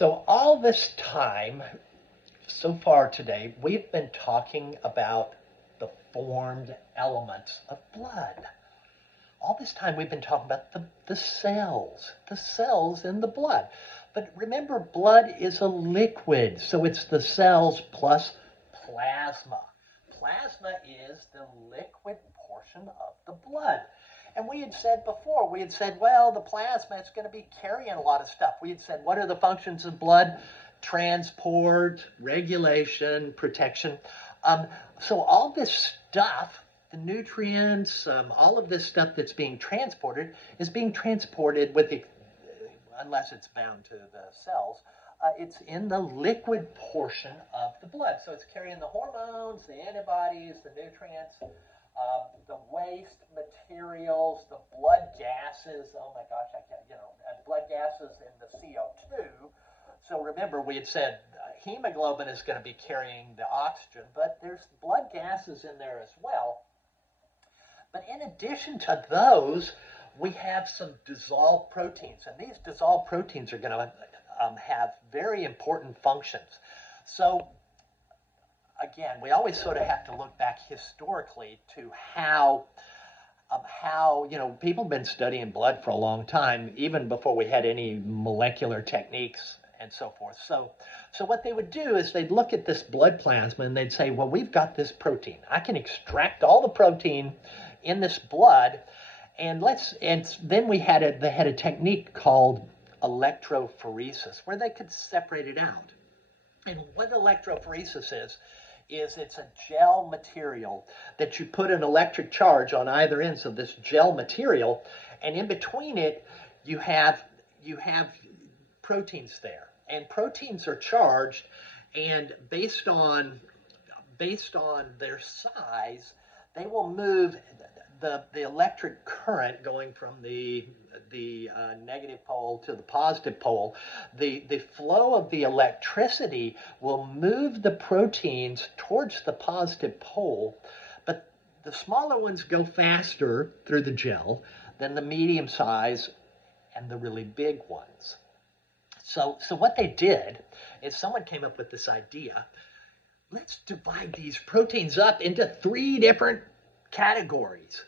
So all this time, so far today, we've been talking about the formed elements of blood. All this time we've been talking about the cells in the blood. But remember, blood is a liquid, so it's the cells plus plasma. Plasma is the liquid portion of the blood. And we had said before, well, the plasma is going to be carrying a lot of stuff. We had said, what are the functions of blood? Transport, regulation, protection. So all this stuff, the nutrients, all of this stuff that's being transported is being transported with the, unless it's bound to the cells, it's in the liquid portion of the blood. So it's carrying the hormones, the antibodies, the nutrients, the waste materials, the blood gases. Oh my gosh, I can't, blood gases and the CO2. So remember, we had said hemoglobin is going to be carrying the oxygen, but there's blood gases in there as well. But in addition to those, we have some dissolved proteins, and these dissolved proteins are going to have very important functions. So again, we always sort of have to look back historically to how people have been studying blood for a long time, even before we had any molecular techniques and so forth. So what they would do is they'd look at this blood plasma and they'd say, well, we've got this protein. I can extract all the protein in this blood, and then they had a technique called electrophoresis, where they could separate it out. And what electrophoresis is it's a gel material that you put an electric charge on either ends of this gel material, and in between it you have proteins there. And proteins are charged, and based on their size, they will move the electric current going from the negative pole to the positive pole. The flow of the electricity will move the proteins towards the positive pole, but the smaller ones go faster through the gel than the medium size and the really big ones. So what they did is someone came up with this idea. Let's divide these proteins up into 3 different categories.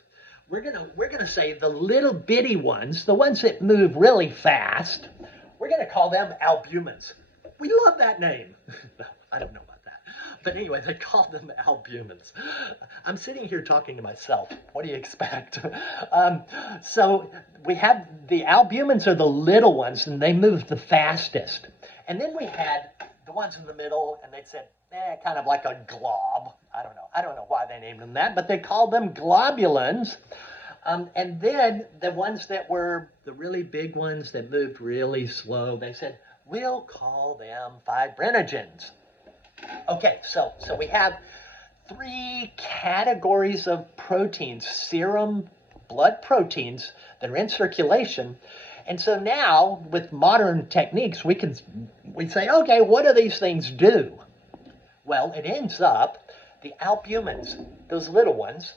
We're gonna say the little bitty ones, the ones that move really fast, we're gonna call them albumins. We love that name. I don't know about that. But anyway, they call them albumins. I'm sitting here talking to myself. What do you expect? So we have the albumins are the little ones, and they move the fastest. And then we had the ones in the middle, and they said, kind of like a glob. I don't know why they named them that, but they called them globulins. And then the ones that were the really big ones that moved really slow, they said, we'll call them fibrinogens. Okay, so we have 3 categories of proteins, serum blood proteins that are in circulation. And so now, with modern techniques, we say, okay, what do these things do? Well, it ends up, the albumins, those little ones,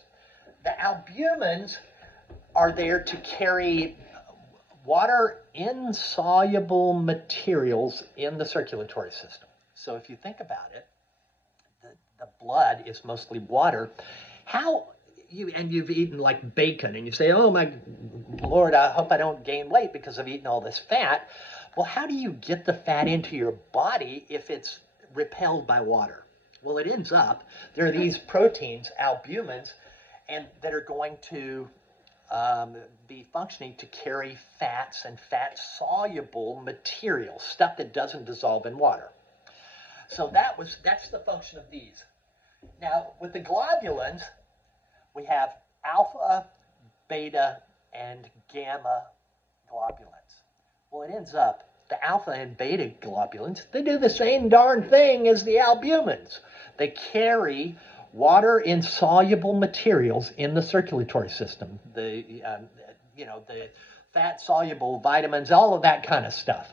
the albumins are there to carry water-insoluble materials in the circulatory system. So if you think about it, the blood is mostly water. You've eaten like bacon, and you say, oh my Lord, I hope I don't gain weight because I've eaten all this fat. Well, how do you get the fat into your body if it's repelled by water? Well, it ends up, there are these proteins, albumins, and that are going to be functioning to carry fats and fat-soluble material, stuff that doesn't dissolve in water. So that's the function of these. Now, with the globulins, we have alpha, beta, and gamma globulins. Well, it ends up, the alpha and beta globulins, they do the same darn thing as the albumins. They carry water-insoluble materials in the circulatory system. The fat-soluble vitamins, all of that kind of stuff.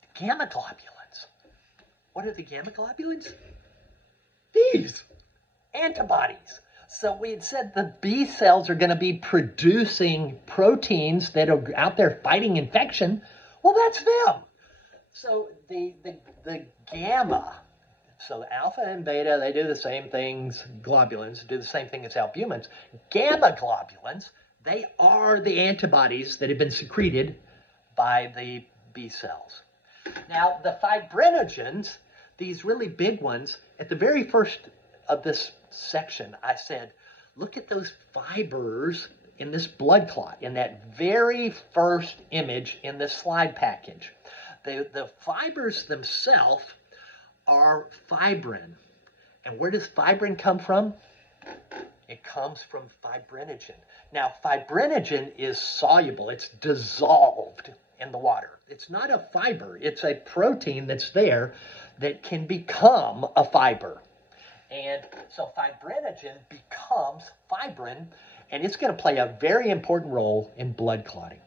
The gamma globulins. What are the gamma globulins? These antibodies. So we had said the B cells are going to be producing proteins that are out there fighting infection. Well, that's them. So the gamma, so the alpha and beta, they do the same things, globulins do the same thing as albumins. Gamma globulins, they are the antibodies that have been secreted by the B cells. Now, the fibrinogens, these really big ones, at the very first of this section, I said, look at those fibers in this blood clot, in that very first image in this slide package. The fibers themselves are fibrin. And where does fibrin come from? It comes from fibrinogen. Now, fibrinogen is soluble. It's dissolved in the water. It's not a fiber. It's a protein that's there that can become a fiber. And so fibrinogen becomes fibrin, and it's going to play a very important role in blood clotting.